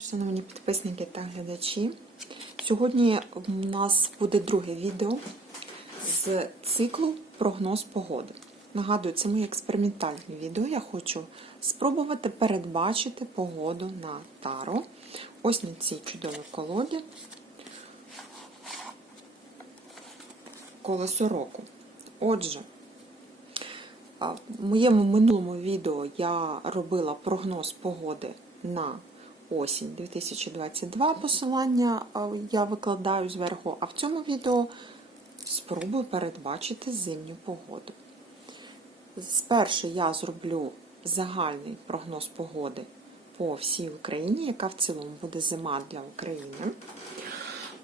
Шановні підписники та глядачі, сьогодні у нас буде друге відео з циклу Прогноз погоди. Нагадую, це моє експериментальне відео. Я хочу спробувати передбачити погоду на таро. Ось на цій чудовій колоді колесо року. Отже, в моєму минулому відео я робила прогноз погоди на осінь 2022 посилання я викладаю зверху, а в цьому відео спробую передбачити зимню погоду. Спершу я зроблю загальний прогноз погоди по всій Україні, яка в цілому буде зима для України.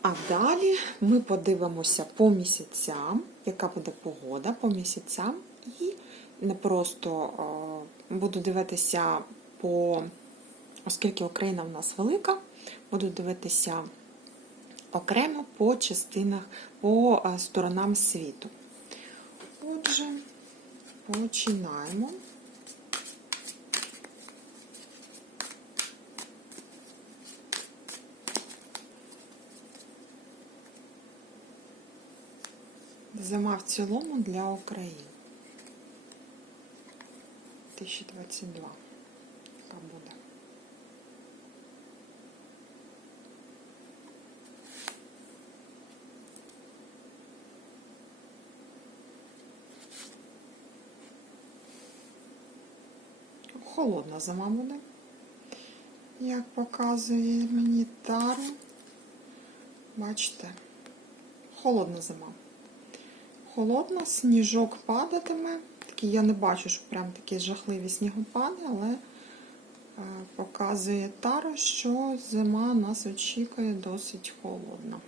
А далі ми подивимося по місяцям, яка буде погода по місяцям, і не просто е, буду дивитися по, оскільки Україна в нас велика, буду дивитися окремо по частинах, по е, сторонам світу. Отже, починаємо. Зима в цілому для України. 2022. Яка буде? Холодна зима буде, як показує мені Таро. Бачите, холодна зима холодно, сніжок падатиме. Такий я не бачу, що прям такі жахливі снігопади, але е, показує Таро, що зима нас очікує досить холодна.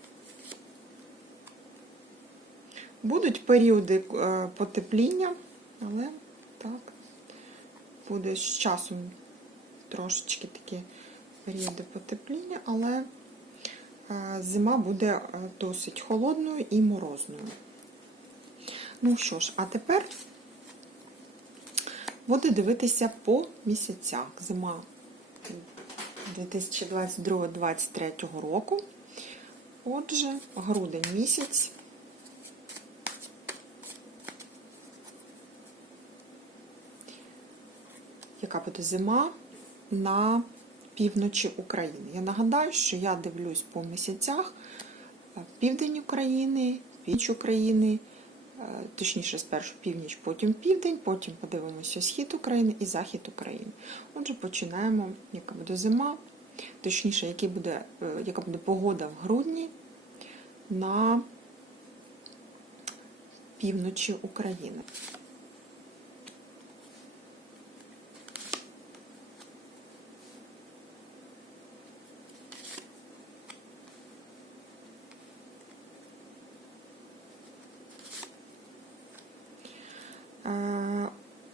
Будуть періоди е, потепління, але так, буде з часом трошечки такі періоди потепління, але е, зима буде досить холодною і морозною. Ну що ж, а тепер буду дивитися по місяцях. Зима 2022-2023 року. Отже, грудень місяць. Яка буде зима на півночі України? Я нагадаю, що я дивлюсь по місяцях південь України, піч України. Точніше, спершу північ, потім південь, потім подивимося схід України і захід України. Отже, починаємо, яка буде зима, точніше, який буде, яка буде погода в грудні на півночі України.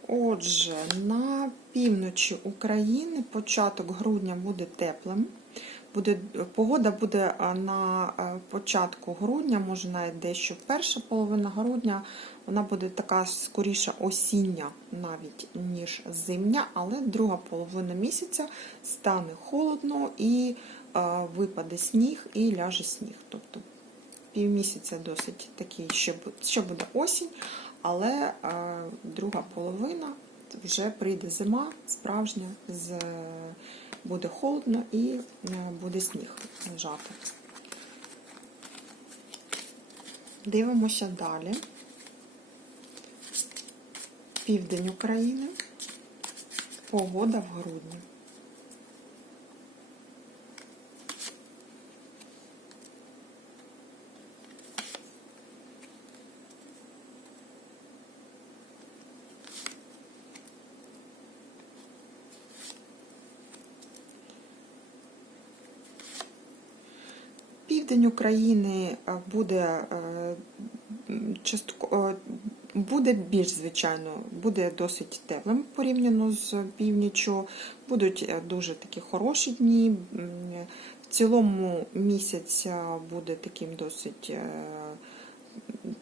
Отже, на півночі України початок грудня буде теплим. Буде, Погода буде на початку грудня, може навіть дещо перша половина грудня, вона буде така скоріше осіння, навіть, ніж зимня, але друга половина місяця стане холодно і випаде сніг і ляже сніг. Тобто півмісяця досить такий, що буде осінь, але друга половина вже прийде зима, справжня, з, буде холодно і буде сніг лежати. Дивимося далі. Південь України, погода в грудні. Південь України буде частково буде більш звичайно, буде досить теплим порівняно з північю. Будуть дуже такі хороші дні. В цілому місяць буде таким досить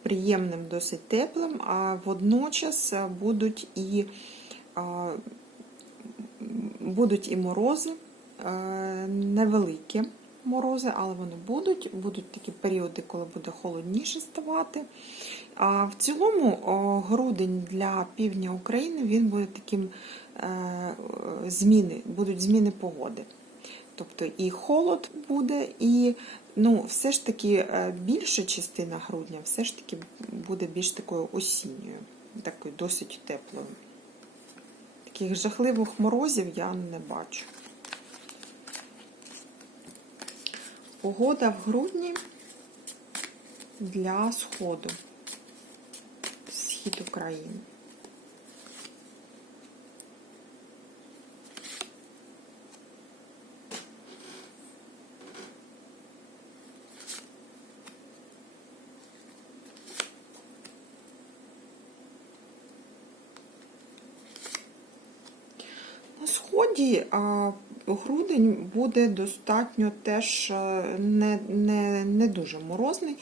приємним, досить теплим, а водночас будуть і будуть і морози е, невеликі морози, але вони будуть. Будуть такі періоди, коли буде холодніше ставати. А в цілому грудень для півдня України він буде таким е, зміни, будуть зміни погоди. Тобто і холод буде, і ну, все ж таки е, більша частина грудня все ж таки буде більш такою осінньою, такою досить теплою. Таких жахливих морозів я не бачу. Погода в грудні для сходу, схід України. На сході грудень буде достатньо теж е, не, не, не дуже морозний.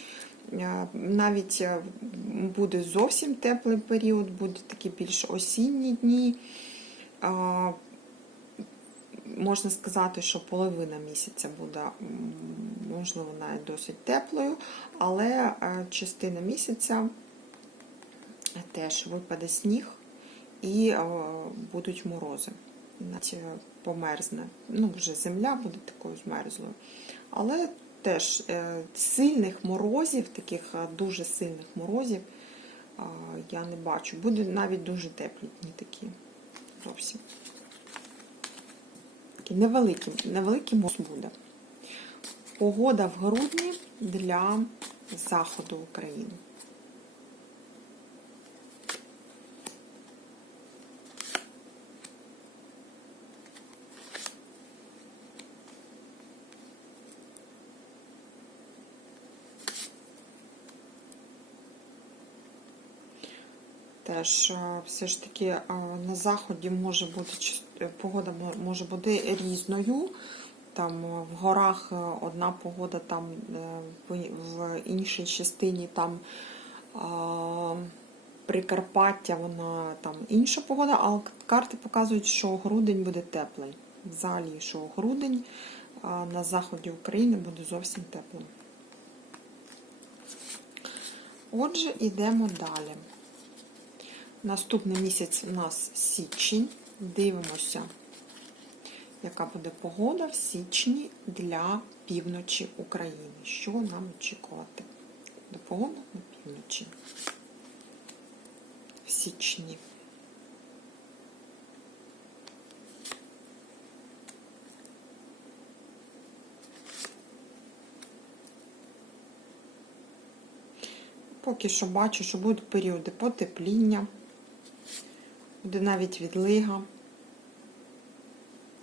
Е, Навіть е, буде зовсім теплий період, буде такі більш осінні дні. Можна сказати, що половина місяця буде, можливо, навіть досить теплою, але частина місяця теж випаде сніг і будуть морози. Померзне. Ну, вже земля буде такою змерзлою. Але теж е, сильних морозів, таких е, дуже сильних морозів я не бачу. Буде навіть дуже теплі дні такі. Зовсім. Такі невеликі, невеликий мороз буде. Погода в грудні для заходу України. Теж все ж таки е, на заході може бути е, погода може бути різною. Там е, в горах одна погода, там в іншій частині там Прикарпаття, вона там інша погода, але карти показують, що грудень буде теплий. Взагалі, що грудень на заході України буде зовсім теплим. Отже, йдемо далі. Наступний місяць у нас січень. Дивимося, яка буде погода в січні для півночі України. Що нам очікувати? До погода на півночі. В січні. Поки що бачу, що будуть періоди потепління, буде навіть відлига,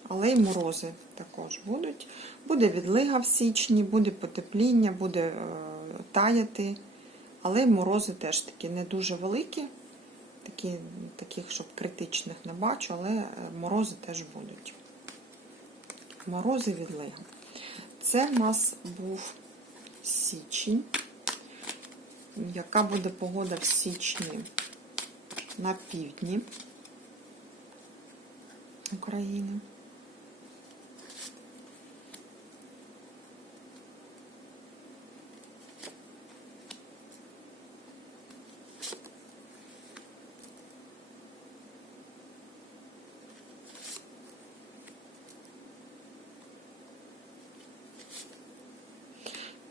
але й морози також будуть. Буде відлига в січні, буде потепління, буде е, таяти, але й морози теж такі не дуже великі, такі, таких, щоб критичних не бачу, але е, морози теж будуть. Морози відлига. Це в нас був січень. Яка буде погода в січні на півдні України?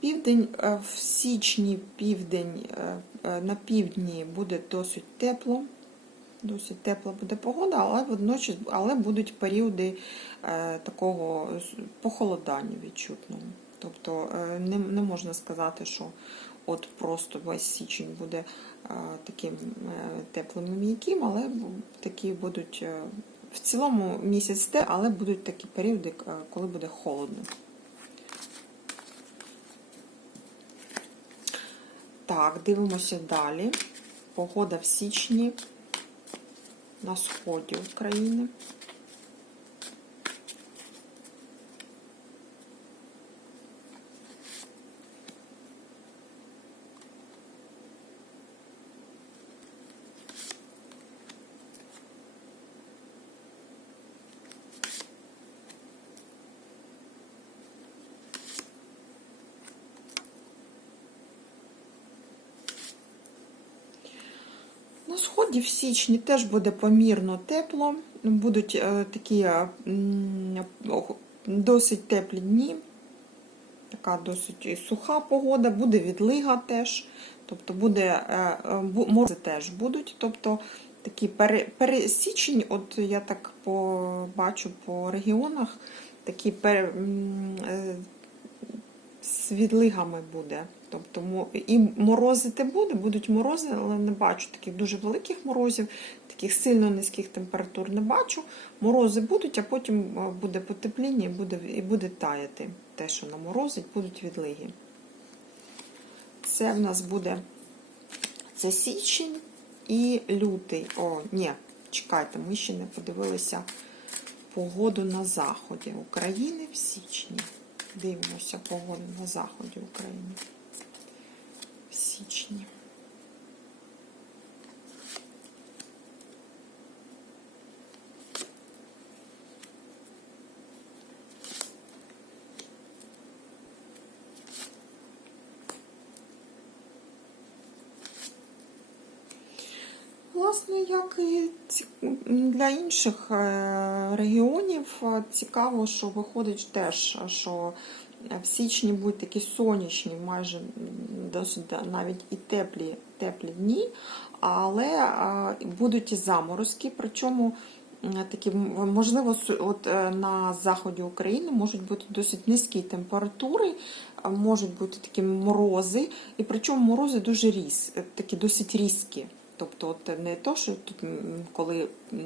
Південь е, в січні південь е, е, на півдні буде досить тепло. Досить тепла буде погода, але водночас але будуть періоди е, такого похолодання відчутного. Тобто е, не, не можна сказати, що от просто весь січень буде е, таким теплим і м'яким, але такі будуть в цілому місяць те, але будуть такі періоди, коли буде холодно. Так, дивимося далі. Погода в січні на сході України. На сході в січні теж буде помірно тепло, будуть е, такі е, досить теплі дні, така досить суха погода, буде відлига теж, тобто буде е, морози теж будуть. Тобто такі пере, пересічень, от я так по, бачу по регіонах, такі пере, з відлигами буде. Тобто і морозити буде, будуть морози, але не бачу таких дуже великих морозів, таких сильно низьких температур не бачу. Морози будуть, а потім е, буде потепління і буде, і буде таяти. Те, що наморозить, будуть відлиги. Це в нас буде це січень і лютий. О, ні, чекайте, ми ще не подивилися погоду на заході України в січні. Дивимося погоду на заході України. Січні. Власне, як і для інших е, регіонів, е, цікаво, що виходить теж, що в січні будуть такі сонячні, майже досить навіть і теплі, теплі дні, але е, будуть і заморозки, причому такі, можливо, от е, на заході України можуть бути досить низькі температури, можуть бути такі морози, і причому морози дуже різ, е, такі досить різкі. Тобто, от не то, що тут, коли е,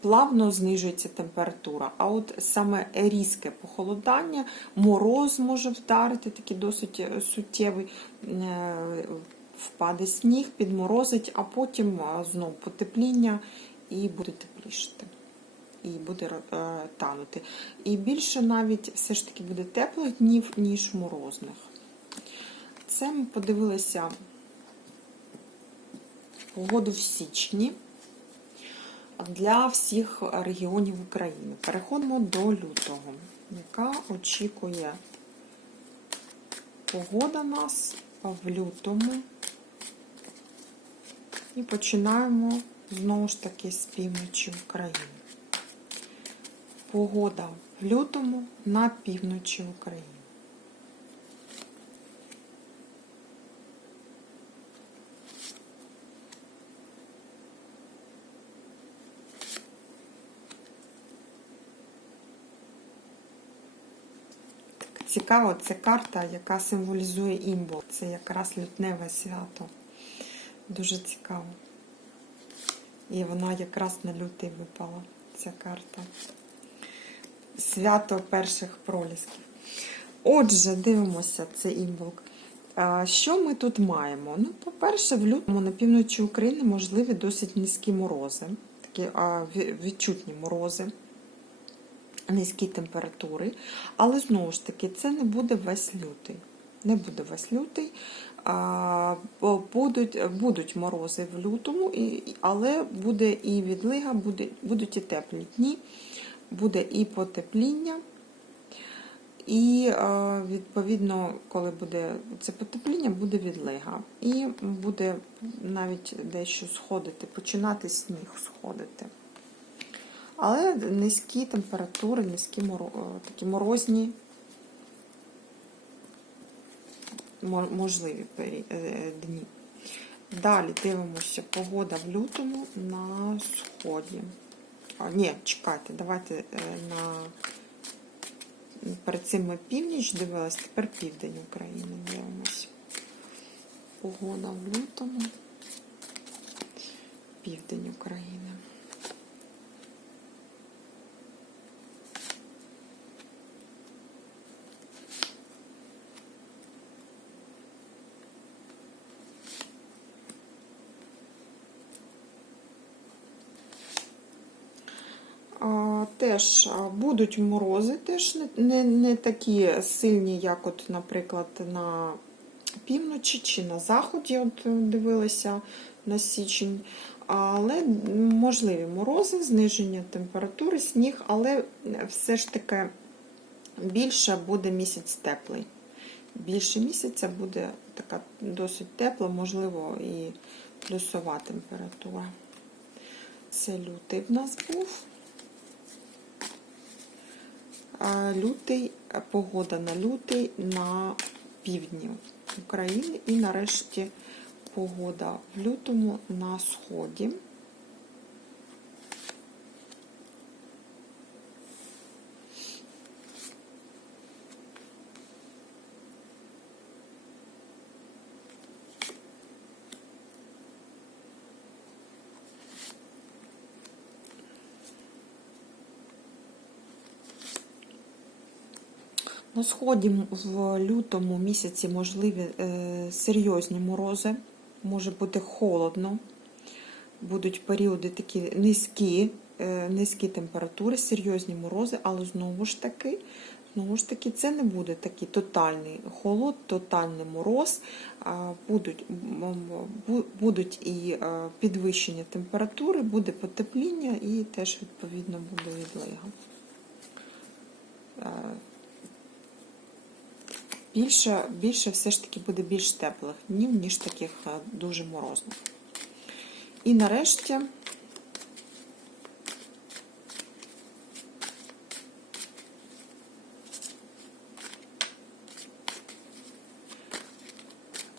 плавно знижується температура, а от саме різке похолодання, мороз може вдарити, такий досить е, суттєвий, е, впаде сніг, підморозить, а потім е, знову потепління і буде теплішати. І буде танути. І більше навіть все ж таки буде теплих днів, ніж морозних. Це ми подивилися погоду в січні для всіх регіонів України. Переходимо до лютого, яка очікує погода нас в лютому. І починаємо знову ж таки з півночі України. Погода в лютому на півночі України. Цікаво, це карта, яка символізує імбо. Це якраз лютневе свято. Дуже цікаво. І вона якраз на лютий випала, ця карта. Свято перших пролісків. Отже, дивимося цей імболк. Що ми тут маємо? Ну, по-перше, в лютому на півночі України можливі досить низькі морози, такі відчутні морози низькі температури, але знову ж таки це не буде весь лютий. Не буде весь лютий. А, Будуть, будуть морози в лютому, і- але буде і відлига, буде, будуть і теплі дні, буде і потепління. І відповідно, коли буде це потепління, буде відлига. І буде навіть дещо сходити, починати сніг сходити. Але низькі температури, низькі е, такі морозні можливі е, дні. Далі дивимося погода в лютому на сході. А, ні, чекайте, давайте е, на перед цим ми північ дивились, тепер південь України дивимося. Погода в лютому. Південь України. А, Теж будуть морози, теж не, не, такі сильні, як, от, наприклад, на півночі чи на заході, от дивилися на січень. Але можливі морози, зниження температури, сніг, але все ж таки більше буде місяць теплий. Більше місяця буде така досить тепла, можливо, і плюсова температура. Це лютий в нас був. Лютий, е, погода на лютий на півдні України і нарешті погода в лютому на сході. На сході в лютому місяці можливі е, серйозні морози, може бути холодно, будуть періоди такі низькі, е, низькі температури, серйозні морози, але знову ж таки, знову ж таки, це не буде такий тотальний холод, тотальний мороз. Будуть, будуть і е, підвищення температури, буде потепління і теж відповідно буде відлига. Більше, більше все ж таки буде більш теплих днів, ніж таких е, дуже морозних. І нарешті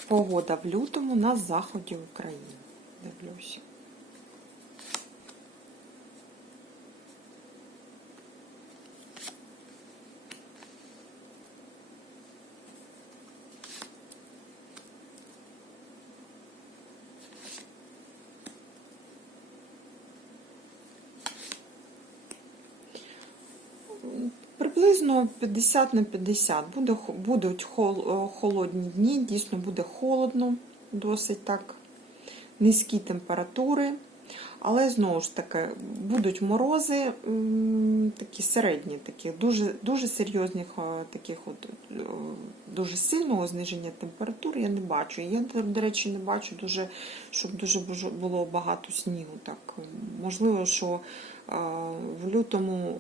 погода в лютому на заході України. Дивлюся. Приблизно 50 на 50. Буде, будуть е, холодні дні, дійсно буде холодно, досить так, низькі температури. Але знову ж таки, будуть морози такі середні, такі, дуже, дуже серйозних, е, таких от, е, дуже сильного зниження температури я не бачу. Я, до речі, не бачу, дуже, щоб дуже було багато снігу. Так. Можливо, що е, в лютому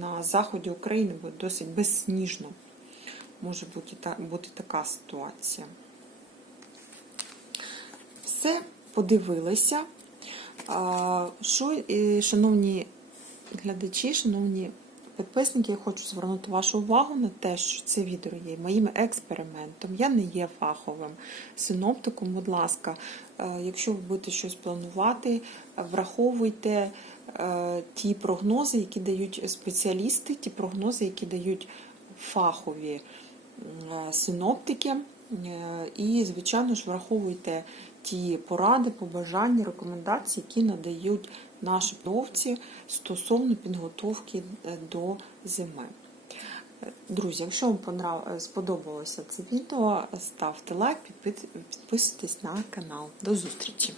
на заході України буде досить безсніжно. Може бути, бути така ситуація. Все, подивилися. Що, шановні глядачі, шановні підписники, я хочу звернути вашу увагу на те, що це відео є моїм експериментом. Я не є фаховим синоптиком. Будь ласка, е, якщо ви будете щось планувати, враховуйте е, ті прогнози, які дають спеціалісти, ті прогнози, які дають фахові е, синоптики. І, звичайно ж, враховуйте ті поради, побажання, рекомендації, які надають наші педовці стосовно підготовки е, до зими. Е, Друзі, якщо вам е, сподобалося це відео, ставте лайк, підписуйтесь на канал. До зустрічі!